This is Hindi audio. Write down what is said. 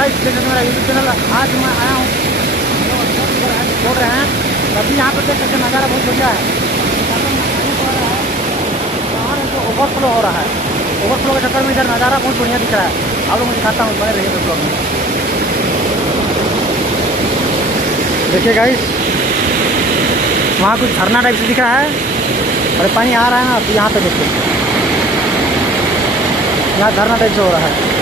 गाइस देख सकते मेरा यूट्यूब चैनल। आज मैं आया हूँ, छोड़ रहे हैं। अभी यहाँ पर देख सकते नज़ारा बहुत बढ़िया है। ओवरफ्लो हो रहा है, ओवरफ्लो के चक्कर में इधर नज़ारा बहुत बढ़िया दिख रहा है। आप लोग मैं दिखाता हूँ, बने रहिए ब्लॉग में। देखिए गाइस, वहाँ कुछ झरना टाइप से दिख रहा है और पानी आ रहा है ना, तो यहाँ पे देखिए यहाँ झरना टाइप से हो रहा है।